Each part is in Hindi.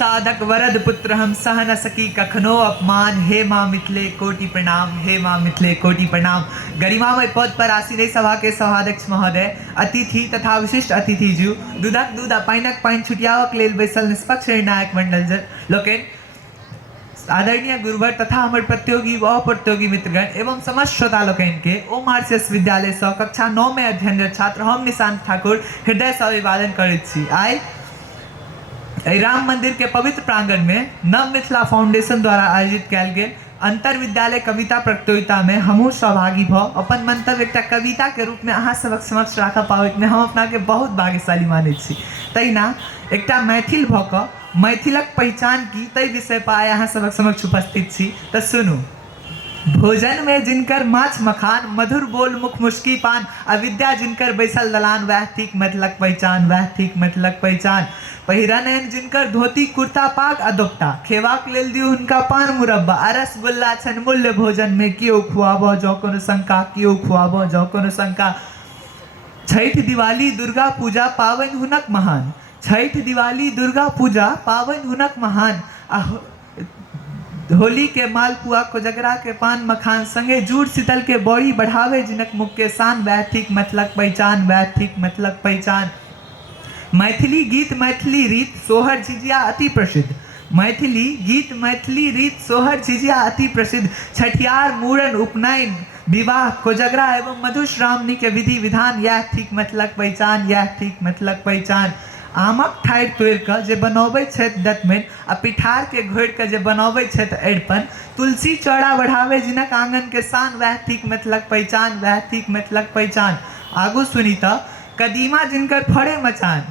साधक वरद पुत्र हम सह न सकी कखनो अपमान। हे माँ मिथिले कोटि प्रणाम, हे माँ मिथिले कोटि प्रणाम। गरिमामय पद पर आसीन सभा के सभाध्यक्ष महोदय, अतिथि तथा विशिष्ट अतिथि जीव, दूधक दूध आ पानिक पानि छुटियावक लेल बैसल निष्पक्ष निर्णायक मंडल लोकनि, आदरणीय गुरुवर तथा हमर प्रतियोगी व अप्रतियोगी मित्रगण एवं समस्त श्रोता लोकनि के ओम आरसीएस विद्यालय से कक्षा 9 में अध्ययनरत छात्र हम निशांत ठाकुर हृदय से अभिवादन करैत छी। आइ राम मंदिर के पवित्र प्रांगण में नव मिथिला फाउंडेशन द्वारा आयोजित कयल गेल अंतर विद्यालय कविता प्रतियोगिता में हमहूँ सहभागी भ अपन मंतव्य एक कविता के रूप में अहाँ सबक समक्ष राखऽ पाबैत में हम अपना के बहुत भाग्यशाली मानै छी। तहिना एकटा मैथिल भ कऽ मैथिलक पहचान की तै विषय पर आइ अहाँ सबक समक्ष उपस्थित छी। तऽ सुनू। भोजन में जिनकर माछ मखान, मधुर बोल मुख मुस्की पान, अविद्या जिनकर बैसल दलान, वह ठीक मैथिलक पहचान, वह ठीक मैथिलक पहचान। पहिरन एहन जिनकर धोती कुर्ता पाग आ दोपटा, खेबाक लेल दियौ हुनका पान मुरब्बा, आ रसगुल्ला छन मूल्य भोजन में, कियो खुआबऽ जँ कोनो शंका, कियो खुआबऽ जँ कोनो शंका। छठ दिवाली दुर्गा पूजा पावनि हुनक महान, छठ दिवाली दुर्गा पूजा पावनि हुनक महान। होली के मालपुआ कोजगरा के पान मखान, संगे जूड़ शीतल के बौरी बढ़ावे जिनक मुख के शान, वह ठीक मैथिलक पहचान, वह ठीक मैथिलक पहचान। मैथिली गीत मैथिली रीत सोहर झिझिया अति प्रसिद्ध, मैथिली गीत मैथिली रीत सोहर झिझिया अति प्रसिद्ध। छठियार मूड़न उपनयन विवाह कोजगरा एवं मधुश्रावणी के विधि विधान, यह ठीक मैथिलक पहचान, यह ठीक मैथिलक पहचान। आमक ठाढ़ि तोड़ि कऽ जे बनौबैत छथि दतमनि, आ पिठार के घोरि कऽ जे बनौबैत छथि अरिपन, तुलसी चौड़ा बढ़ावे जिनक आंगन के शान, वह ठीक मैथिलक पहचान, वह ठीक मैथिलक पहचान। आगू सुनी तऽ कदीमा जिनकर फड़े मचान,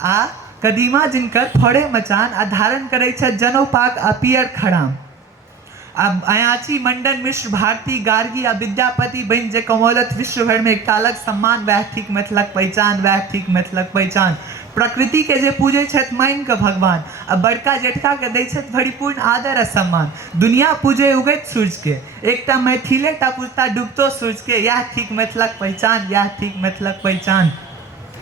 आ कदीमा जिनकर फड़े मचान, आ धारण करै छथि जनौ पाग आ पियर खड़ाम। अब अयाची मंडन मिश्र भारती गार्गी आ विद्यापति बन जे कमौलत विश्व भर में एक अलग सम्मान, वह ठीक मैथिलक पहचान, वह ठीक मैथिलक पहचान। प्रकृति के जे पूजे छथि मानि कऽ भगवान, आ बड़का जेठका के दै छथि भरिपूर्ण आदर आ सम्मान। दुनिया पूजे उगैत सूर्य के, एकटा मैथिले टा पूजता डूबतो सूर्य के, यह ठीक मैथिलक पहचान, यह ठीक मैथिलक पहचान।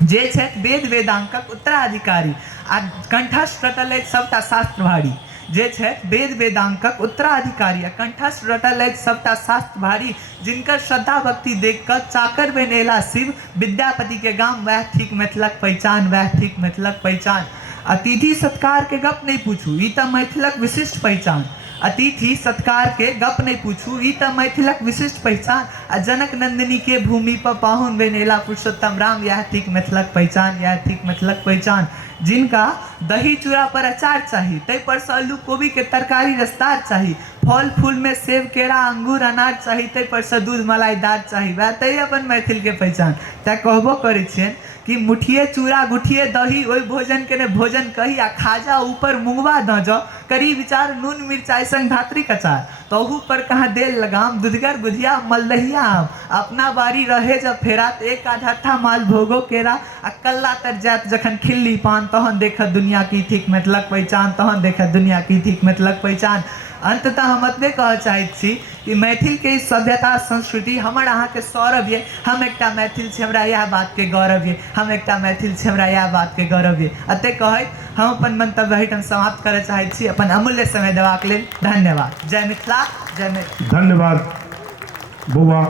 जे छथि वेद वेदांकक उत्तराधिकारी, आ कंठस्थ रटल अछि सबटा शास्त्र भारी, जे छथि वेद वेदांकक उत्तराधिकारी, आ कंठस्थ रटल अछि सबटा शास्त्र भारी। जिनकर श्रद्धा भक्ति देख कर चाकर बनि अयला शिव, विद्यापति के गाम, वह ठीक मैथिलक पहचान, वह ठीक मैथिलक पहचान। अतिथि सत्कार के गप नहीं पूछू, ई तऽ मैथिलक विशिष्ट पहचान, अतिथि सत्कार के गप नहीं पूछू, ई तऽ मैथिलक विशिष्ट पहचान। आ जनक नंदिनी के भूमि पर पाहुन बनि अयला पुरुषोत्तम राम, यह ठीक मैथिलक पहचान, यह ठीक मैथिलक पहचान। जिनका दही चूड़ा पर अचार चाहिए, तै पर से आलू कोबी के तरकारी रसदार चाहिए, फल फूल में सेब केरा अंगूर अनार चाहिए, तै पर से दूध मलाईदार चाहिए, वह तै अपन मैथिल के पहचान। तै कहबो करै छियनि कि मुठिए चूड़ा गुठिए दही, ओहि भोजन के ने भोजन कही, आ खाजा ऊपर मुंगवा द जाओ, करी विचार नून मिर्चाई संग धात्रिक अचार। तहू पर कहाँ देल लगाम, दुधगर गुधिया मलदहिया आम, अपना बारी रहे जब फेरात, एक आधा माल भोगो केरा, आ कल्ला तर जात जखन खिल्ली पान, तहन देखत दुनिया की ठीक मैथिलक पहचान, तहन देखत दुनिया की ठीक मैथिलक पहचान। अंततः हम एतबे कहऽ चाहैत छी कि मैथिल के सभ्यता संस्कृति हमर अहाँ के सौरभ ये। हम एकटा मैथिल छी, हमरा यह बात के गौरव ये, हम एकटा मैथिल छी, हमरा यह बात के गौरव ये। एते कहैत हम अपन मंतव्य एहिठाम समाप्त करऽ चाहैत छी, अपन अमूल्य समय देबाक लेल धन्यवाद। जय मिथिला, जय मिथिला। धन्यवाद बौआ।